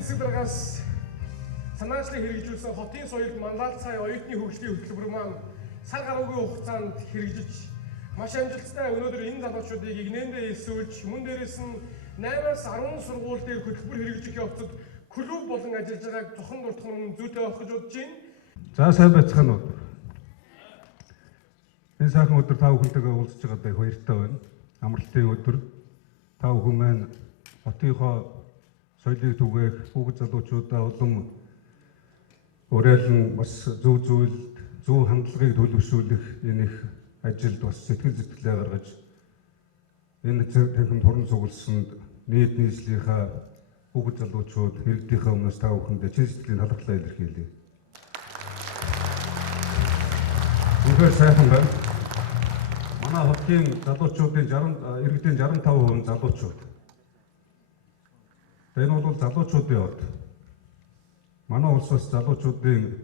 эцэг дараагаас санаачлыг хэрэгжүүлсэн хотын соёлд Манлал цай оюутны хөгжлийн хөтөлбөр маань сар гаруйгийн хугацаанд хэрэгжиж маш амжилттай өнөөдөр энэ залуучуудыг игнэндээ элсүүлж мөн дээрээс нь 8-аас 10 сургууль дээр хөтөлбөр хэрэгжих явцад клуб болон ажиллаж байгааг цохон дуртах нь зүйтэй байх гэж бодож байна. За сайн байцгаана уу. Энэ сайхан өдөр та бүхэнтэйгээ уулзж байгаадаа баяртай байна. Амралтын өдөр та бүхэн маань хотынхоо соёлыг түгээх хүүхэд залуучуудаа улам уриалан бас зөв хандлагыг төлөвшүүлэх энэ их ажилд бас сэтгэл зүйтэй гаргаж энэ танхим туран цугласанд нийт нийслэлийнхаа хүүхэд залуучууд иргэдийнхээ өмнөөс та бүхэндээ чин сэтгэлийн талархлаа илэрхийлье. Үнэхээр сайхан байна. Манай хотын залуучуудын иргэдийн 65% залуучууд. Энэ бол залуучуудын хот. Манай улс бас залуучуудын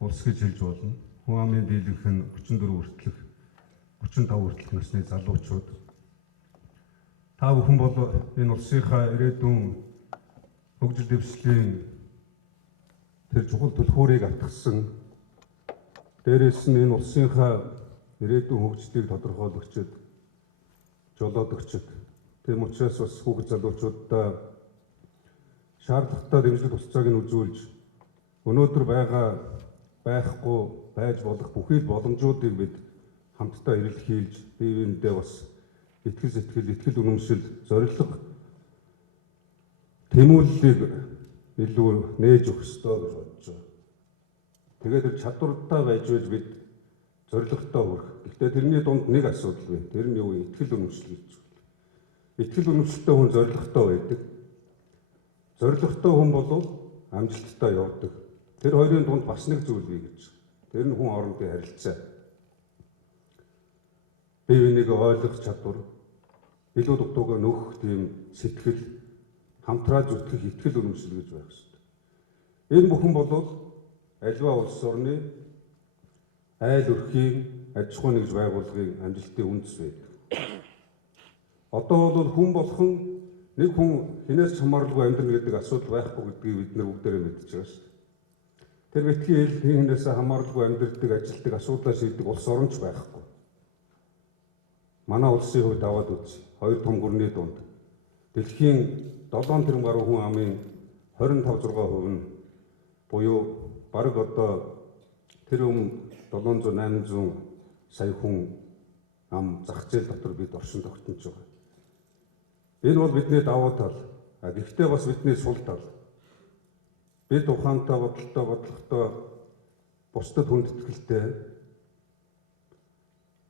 улс гэж хэлж болно. Хүн амын дийлэнх нь 34 хүртэлх насны залуучууд. Та бүхэн бол энэ улсынхаа ирээдүйн хөгжил дэвшлийн тэр чухал түлхүүрийг автгсан. Дээрээс нь энэ улсынхаа ирээдүйн хөгжлийг тодорхойлогчд, жолоодогчд. Тийм учраас бас хүүхэд залуучуудаа шаардлагатай дэмжлэг тусцааг нь үзүүлж өнөөдөр байхгүй байж болох бүхий л боломжуудыг бид хамтдаа эрэлхийлж бие биендээ бас итгэл үнэмшил зорилго тэмүүллийг илүү нээж өгөх ёстой гэж бодож байна. Тэгээд тэр чадвартай байж бид зорилготой хүрэх. Гэхдээ тэрний дунд нэг асуудал бий. Тэр нь юу вэ? Итгэл үнэмшил гэж байна. Итгэл үнэмшилтэй хүн зорилготой байдаг. Зорилготой хүн бол амжилттай явдаг. Тэр хоёрын дунд бас нэг зүйл бий гэж. Тэр нь хүн хоорондын харилцаа. Бие биенийг ойлгох чадвар, илүү дутуугаа нөхөх тийм сэтгэл, хамтраа зүтгэх итгэл үнэмшил гэж байх хэрэгтэй. Энэ бүхэн бол аливаа улс орны айл өрхийн аж ахуйн нэгж байгууллагын амжилтын үндэс байдаг. Одоо бол хүн болгон нэг хүн хинээс ч хамааралгүй амьдрах гэдэг асуудал байхгүй гэдгийг бид нар бүгдээрээ мэдж байгаа шүү дээ. Тэр битгий хэл хинээс хамааралгүй амьдрэх ажилтдаг асуудлаа шийдэх улс оронч байхгүй. Манай улсын хувьд аваад үз. Хоёр том гүрний дунд дэлхийн 7 тэрбум гаруй хүн амын 25-6% нь буюу бараг одоо тэр 700-800 сая хүн ам зах зээл дотор бид оршин тогтнож байгаа. Энэ бол бидний давуу тал. Гэхдээ бас бидний сул тал. Бид ухаантай, бодлоготой, бусдад хүнд итгэлтэй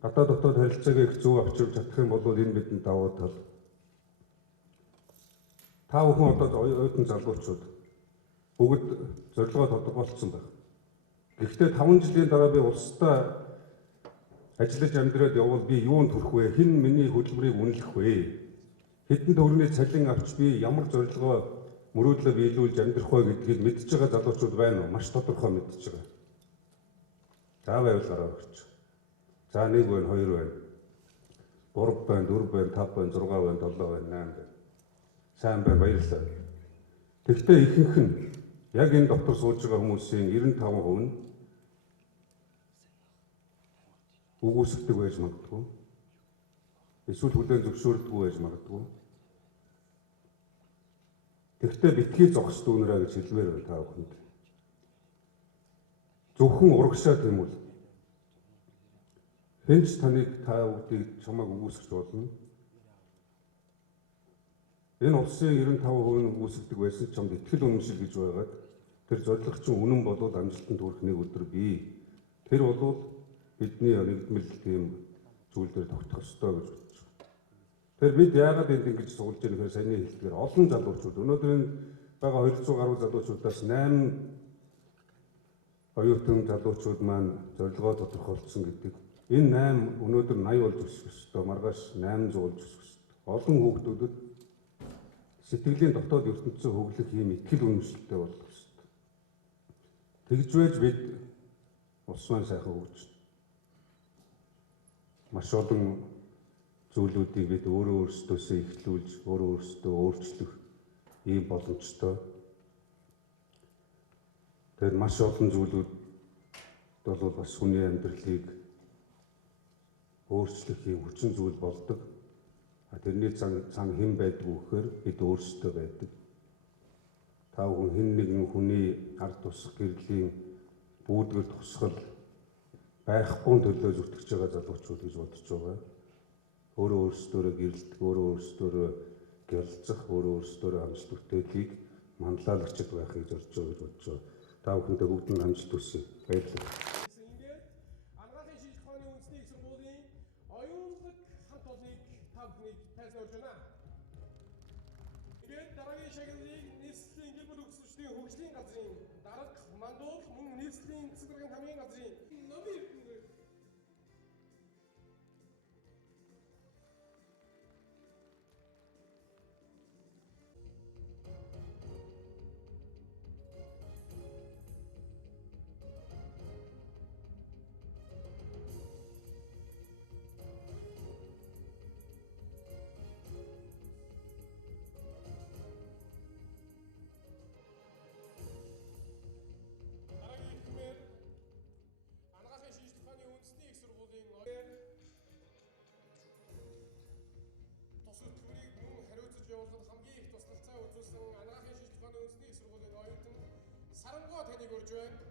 гадаад дотоод харилцааг их зөв авчирч чадах юм бол энэ бидний давуу тал. Та бүхэн одоо оюутан залуучууд бүгд зорилгоо тодорхойлсон байна. Гэхдээ 5 жилийн дараа би улстай ажиллаж амьдраад явбал би юунд хүрэх вэ? Хэн миний хөдөлмөрийг үнэлэх вэ? Хэдэн төгрөгийн цалин авч би ямар зорилгоо мөрөөдлөө биелүүлж амьдрах вэ гэдгийг мэдж байгаа залуучууд байна уу? Маш тодорхой мэдж байгаа. За байвал гараа өгч. За 1 байна, 2 байна. 3 байна, 4 байна, 5 байна, 6 байна, 7 байна, 8 байна. Сайн байна, баярлалаа. Тэгвэл ихэнх нь яг энэ дотор сууж байгаа хүмүүсийн 95% нь үгүйсгдэг байж магадгүй. Эсвэл хүлээн зөвшөөрдөггүй байж магадгүй. Тэгвэл битгий зогс дүүнэрэ гэж хэлмээр байна та бүхэнд. Зөвхөн урагшаа тийм үл. Хэнч таныг та бүгдийг чамайг үгүйсгэж болно. Энэ улсын 95% нь үгүйсгдэг байсан ч чамд итгэл үнэмшил гэж байгаад тэр зорилго чинь үнэн болоод амжилтанд хүрэх нэг өдөр бий. Тэр бол бидний нэгдмэл тийм зүйлээр тогтох ёстой гэж бодож байна. Тэр бид яагаад энд ингэж суулж байгаа нөхөр саяны хэлдгээр олон залуучууд өнөөдөр энэ байгаа 200 гаруй залуучуудаас 8 оюутан залуучууд маань зорилгоо тодорхойлсон гэдэг. Энэ 8 өнөөдөр 80 болж өсөх ёстой, маргааш 800 болж өсөх ёстой. Олон хүүхдүүдэд сэтгэлийн дотоод ертөнцийн хөглөх ийм итгэл үнэмшилтэй болох ёстой. Тэгж байж бид улс маань сайхан хөгжинэ. Маш олон зүйлүүдийг бид өөрөөсөө эхлүүлж, өөрөөсөө өөрчлөх ийм боломжтой. Тэгээд маш олон зүйлүүд бол бас хүний амьдралыг өөрчлөх юм хүчин зүйл болдог. Тэрний цаана хэн байдаг вэ гэхээр бид өөрсдөө байдаг. Та бүхэн хэн нэгэн хүний ард тусах гэрлийн бүүдгэр тусгал байхгүй төлөө зүтгэж байгаа залуучууд гэж бодож байгаа. Өөрөө өөрсдөө гэрэлтэх, өөрөө өөрсдөө гялцах, өөрөө өөрсдөө амжилт бүтээлийг манлайлагчд байхыг зорж байгаа гэж бодож байгаа. Та бүхэндээ бүгд нь амжилт хүсье. Баярлалаа. Ингээд анагаахын шийдэх ухааны үндэсний их сургуулийн оюунлаг хамт олныг та бүхнийг тайлбарлаж байна. Тэгээд дараагийн шагналыг нийслэлийн гэр бүл өгсөлчдийн хөгжлийн газрын дарга мандуул мөн нийслэлийн цэцэг даргын хамгийн газрын номын тус хөтөлбөрийг мөн хариуцаж явуулахад хамгийн их туслалцаа үзүүлсэн анагаахын шийдэх ухааны үндэсний их сургуулийн оюутан Сарангуй таныг урьж байна.